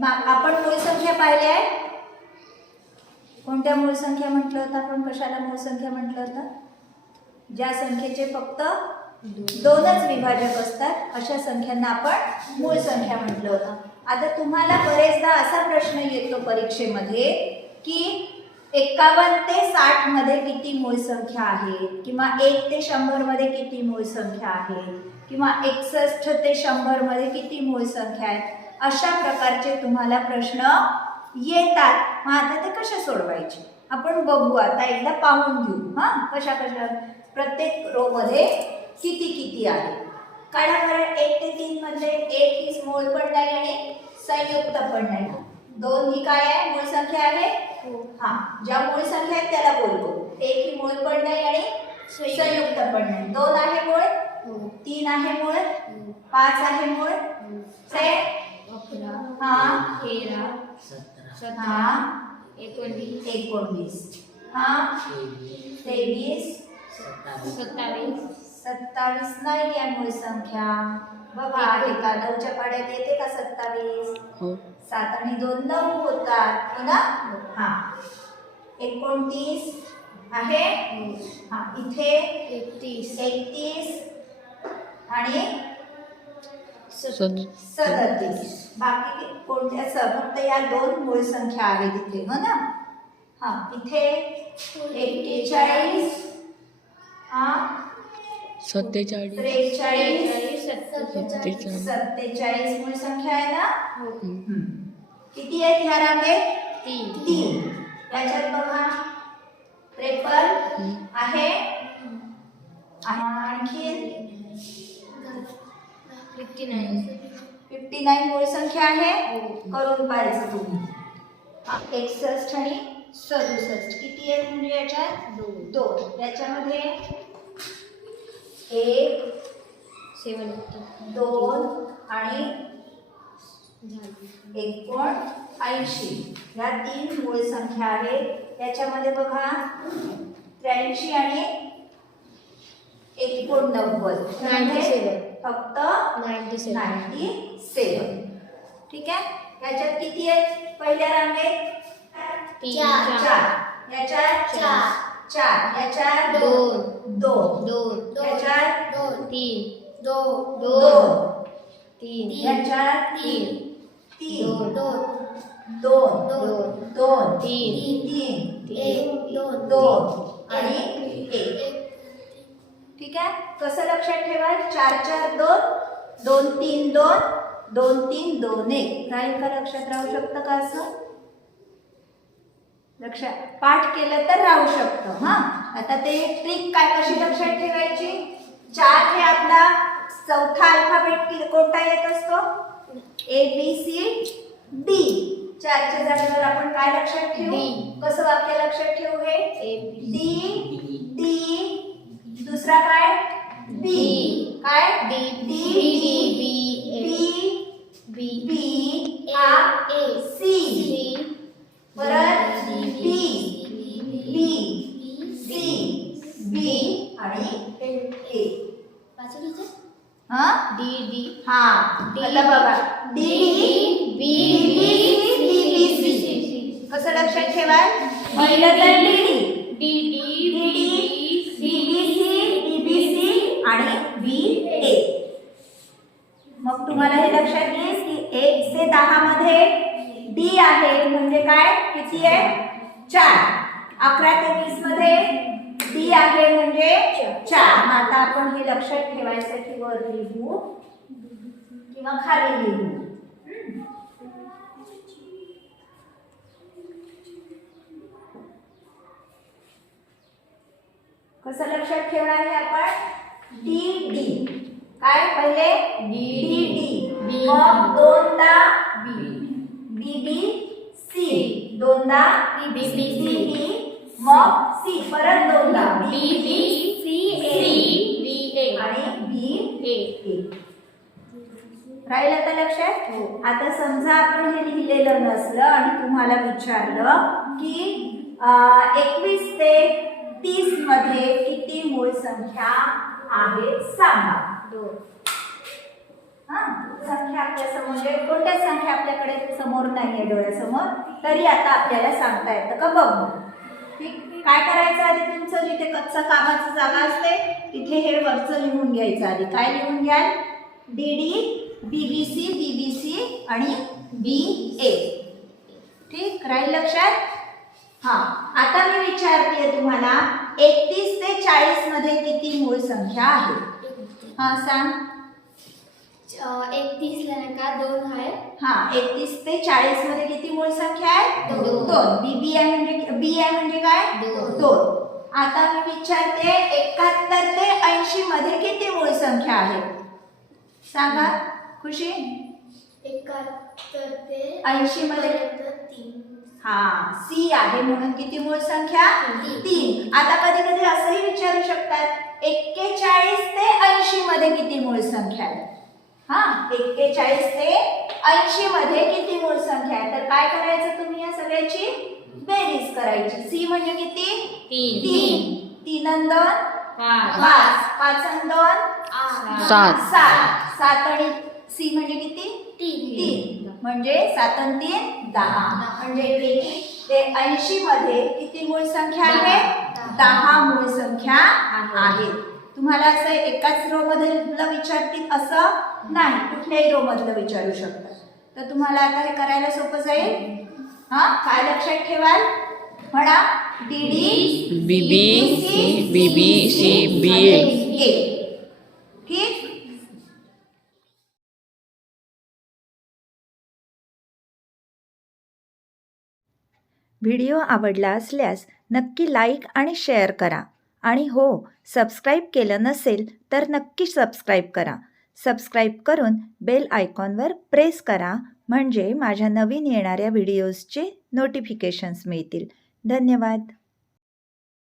आपण मूळ संख्या पाहिली आहे. कोणत्या मूळ संख्या म्हटलं होतं आपण? कशाला मूळ संख्या म्हटलं होतं? ज्या संख्येचे फक्त दोनच विभाजक असतात अशा संख्यांना आपण मूळ संख्या म्हटलं होतं. आता तुम्हाला बरेचदा असा प्रश्न येतो परीक्षेमध्ये की 51 ते 60 मध्ये किती मूळ संख्या आहेत, किंवा 1 ते 100 मध्ये किती मूळ संख्या आहेत, किंवा 61 ते 100 मध्ये किती मूळ संख्या आहेत. अशा प्रकारचे तुम्हाला प्रश्न येतात. मग आता ते कसे सोडवायचे आपण बघू. आता एकदा पाहून घेऊ कशा कशा प्रत्येक रो मध्ये किती किती आहे. काढा बरं. 1 ते 3 मध्ये 1 ही मूळ पण नाही आणि संयुक्त पण नाही. 2 ही काय आहे? मूळ संख्या आहे. ज्या मूळ संख्या आहेत त्याला बोलतो. 1 ही मूळ पण नाही आणि संयुक्त पण नाही. 2 आहे मूळ, 3 आहे मूळ, 5 आहे मूळ, 11 13 17 19 23 27 नाही आहे मूळ संख्या. बघा एका 9च्या पाड्यात येते का 27? 7 आणि 2 9 होतात हो ना. 29 आहे. इथे 31 आणि 37. बाकी कोणत्या? फक्त या 2 मूळ संख्या आहेत इथे हो ना. इथे 41 47 47 मूळ संख्या आहे ना. किती आहेत ह्या रांगेत? 3. याच्यात बघा 53 आहे. आणखी 59 मूळ संख्या आहे. करून पाहायचं तुम्ही. 61 आणि 67 किती आहेत म्हणजे याच्यात 2. याच्यामध्ये 1 2 आणि 79 या 3 मूळ संख्या आहेत. याच्यामध्ये बघा 83 आणि 89 फक्त 97. ठीक आहे. याच्यात किती आहेत पहिल्या रांगेत? 4. याच्यात 4. याच्यात 2. याच्यात 2. याच्यात 3 2 आणि 1. ठीक आहे. कसं लक्षात ठेवा? 4 4 2 2 3 2 2 3 2 1. राहील का? लक्षात राहू शकतं का? असं लक्षात पाठ केलं तर राहू शकतं. आता ते ट्रिक काय कशी लक्षात ठेवायची? 4 हे आपला चौथा अल्फाबेट कोणता येत असतो? ABCD. 4च्या जागेवर आपण काय लक्षात ठेवू? कसं वाक्य लक्षात ठेवू? हे D दुसरा काय? B. काय? D B C. परत B C B आणि A. आता बघा D B C. कसं लक्षात ठेवा? पहिलं तर DBC आणि BA. मग तुम्हाला हे लक्षात येईल की 1 ते 10 मध्ये D आहे म्हणजे काय? किती आहे? 4. 11 ते 20 मध्ये D आहे म्हणजे 4. आता आपण हे लक्षात ठेवायसाठी वर लिहू किंवा खाली लिहू. कसं लक्षात ठेवणार आहे आपण? D काय? पहिले D मग 2दा BBC 2दा BB मग C परत 2दा BBCA आणि BA. राहील आता लक्षात? आता समजा आपण हे लिहिलेलं नसलं आणि तुम्हाला विचारलं की 21 ते 30 मध्ये किती मूळ संख्या आहेत सांगा. संख्या आपल्या समोर कोणत्या संख्या आपल्याकडे समोर फोन नाहीये डोळ्यासमोर, तरी आता आपल्याला सांगता येतं का बघू. ठीक, काय करायचं आधी, तुमचं जिथे कच्चा कामाची जागा असते तिथे हे वरचं लिहून घ्यायचं आधी. काय लिहून घ्याल, डीडी, बीबीसी, बीबीसी आणि बीए. ठीक, राहील लक्षात. हा, आता मी विचारते तुम्हाला 31 ते 40 मध्ये किती मूळ संख्या आहे. हा सांग. 31 ला नाही का 2 आहे. हा, 31 ते 40 मध्ये किती मूळ संख्या आहे, 2. बीबीआय म्हणजे बीआय म्हणजे काय, 2. आता मी विचारते 71 ते 80 मध्ये किती मूळ संख्या आहे, सांगा खुशी. 71 ते 80 मध्ये 3. हा, सी आहे म्हणून किती मूळ संख्या, 3. आता कधी कधी असंही विचारू शकतात 41 ते 80 मध्ये किती मूळ संख्या आहे. हा, 41 ते 80 मध्ये किती मूळ संख्या आहे. तर काय करायचं, तुम्ही या सगळ्याची बेरीज करायची. सी म्हणजे किती, 3. 3 आणि 2 5. 5 आणि 2 7. 7 आणि सी म्हणजे किती, 3. म्हणजे 7 आणि 3 10. म्हणजे 21 ते 80 मध्ये किती मूळ संख्या आहे, 10 मूळ संख्या आहेत. तुम्हाला असं एकाच रो मधलं विचारतील असं नाही, कुठल्याही रो मधलं विचारू शकतात. तर तुम्हाला आता हे करायला सोपं जाईल. हा, काय लक्षात ठेवाल, म्हणा डीडी, बीबीसी, बीबीसी, बीए. ठीक. व्हिडिओ आवडला असल्यास नक्की लाईक आणि शेअर करा. आणि हो, सबस्क्राईब केलं नसेल तर नक्की सबस्क्राईब करा. सबस्क्राईब करून बेल आयकॉनवर प्रेस करा, म्हणजे माझ्या नवीन येणाऱ्या व्हिडिओजचे नोटिफिकेशन्स मिळतील. धन्यवाद.